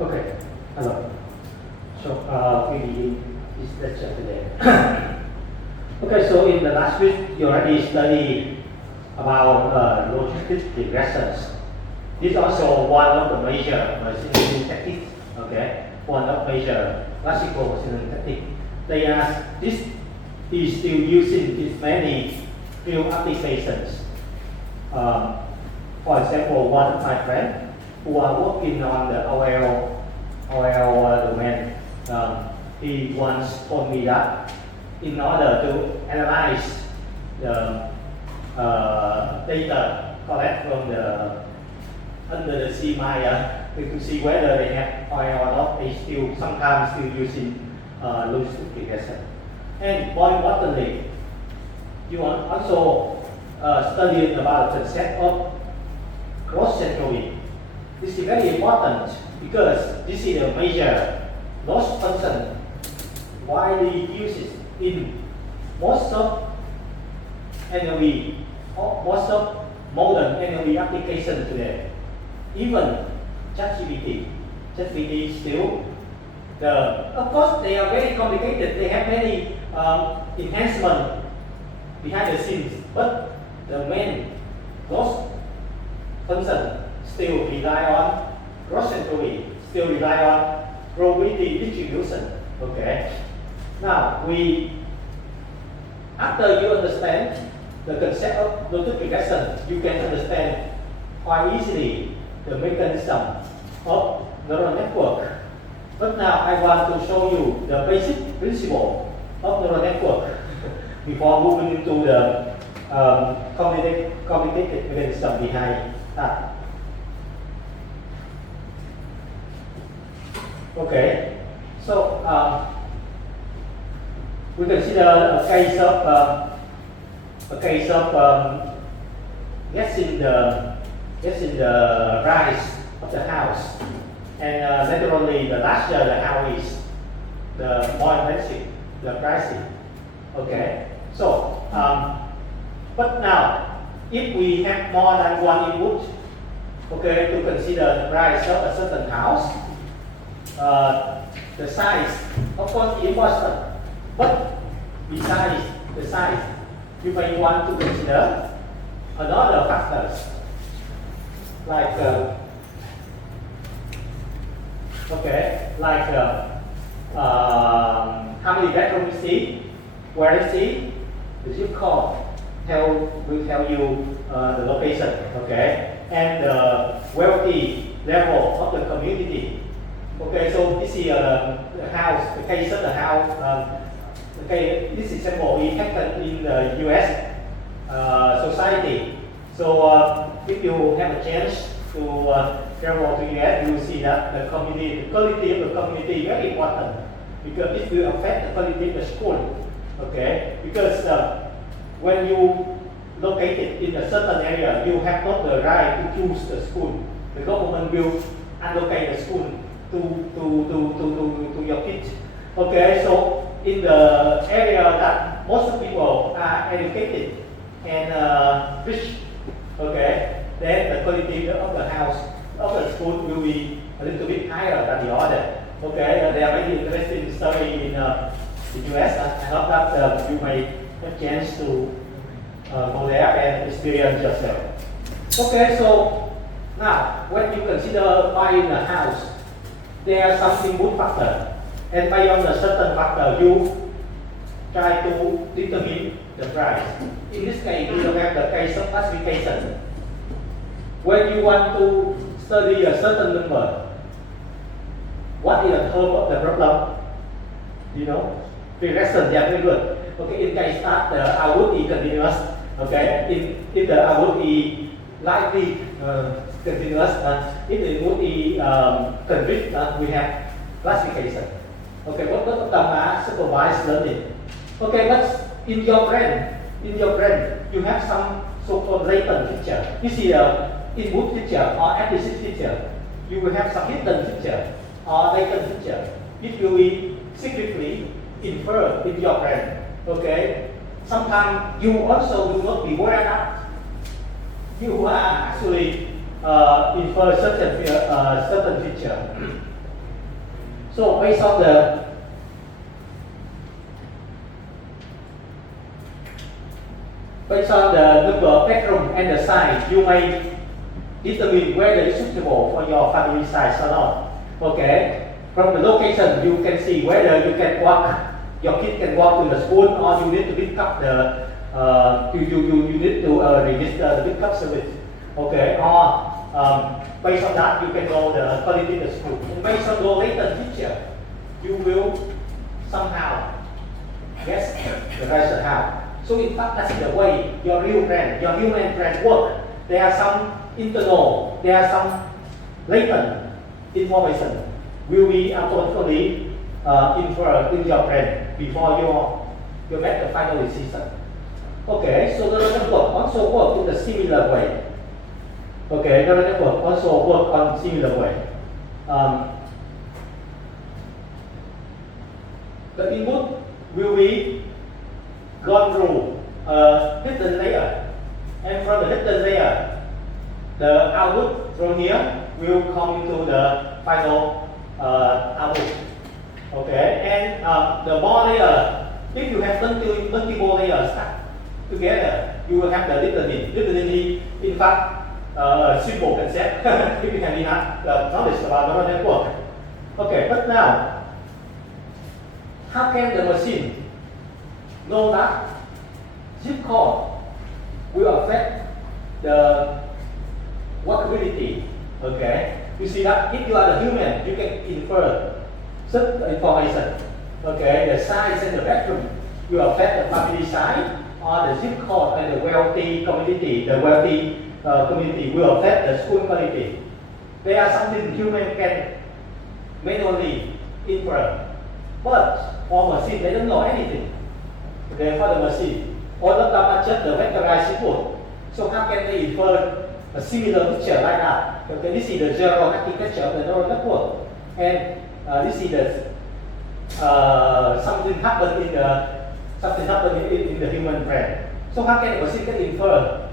Okay, hello. So we begin this lecture today. Okay, so in the last week you already studied about logistic regressions. This is also one of the major machine learning techniques. Okay, one of major classical machine learning techniques. This is still using in many field applications. For example, one of my friends who are working on the OL domain, he once told me that in order to analyze the data collected from the under the sea mine to see whether they have oil or not, they still sometimes still using logistic regression. And more importantly, you are also studying about the concept of cross centroid. This is very important because this is a major loss function widely used in most of NLP, most of modern NLP applications today. Even ChatGPT still, of course they are very complicated. They have many enhancements behind the scenes, but the main loss function still rely on cross centroid, still rely on probability distribution. Okay. Now after you understand the concept of logistic regression, you can understand quite easily the mechanism of neural network. But now I want to show you the basic principle of neural network before moving into the complicated mechanism behind that. Okay, so we consider a case of guessing the price of the house, and naturally, the larger the house is, the more expensive the pricing. Okay, so but now if we have more than one input, okay, to consider the price of a certain house. The size, of course, is important, but besides the size, you may want to consider another factors like how many bedrooms you see, where you see, the zip code will tell you the location, okay, and the wealthy level of the community. Okay, so this is the house, the case of the house. Okay, this example it happened in the U.S. Society. So if you have a chance to travel to U.S., you will see that the quality of the community is very important because it will affect the quality of the school. Okay, because when you located in a certain area, you have not the right to choose the school. The government will allocate the school to your kids. Okay, so in the area that most people are educated and rich, okay, then the quality of the house of the school will be a little bit higher than the other. Okay, there are many interesting studies in the US. I hope that you may have a chance to go there and experience yourself. Okay, so now when you consider buying a house, there are some input factor, and based on a certain factor, you try to determine the price. In this case, we have the case of classification. When you want to study a certain number, what is the term of the problem? You know, regression, yeah, very good. Okay, in case that the output is continuous, okay, if the output is likely continuous, if the input is convict, we have classification. Okay, both of them are supervised learning. Okay, but in your brain, you have some so-called latent feature. This is a input feature or implicit feature. You will have some hidden feature or latent feature. If you will secretly infer in your brain, okay, sometimes you also will not be aware that you are actually infer certain feature. So based on the number of bedroom and the size, you may determine whether it's suitable for your family size or not. Okay. From the location, you can see whether you can walk, your kid can walk to the school, or you need to pick up the you need to register the pick up service. Okay. Or based on that, you can know the quality of the school. And based on your later teacher, you will somehow guess the rest of how. So in fact, that's the way your real brand, your human brand work. There are some internal, there are some latent information will be automatically inferred in your brand before you make the final decision. Okay, so the network also work in a similar way. Okay, the network also work on similar way. The input will be gone through a hidden layer, and from the hidden layer, the output from here will come into the final output. Okay, and the more layer, if you have multiple layers stuck together, you will have the litany. Litany, in fact, simple concept. If you have enough knowledge about neural network. Okay, but now, how can the machine know that zip code will affect the workability? Okay, you see that if you are the human, you can infer such information. Okay, the size and the bedroom will affect the family size, or the zip code and the wealthy community. The wealthy community will affect the school quality. There are something human can manually infer, but for machine they don't know anything. Therefore, the machine all of them are just the vectorized input. So how can they infer a similar picture like that? Okay, this is the general architecture of the neural network, and this is the something happened in the human brain. So how can a machine can infer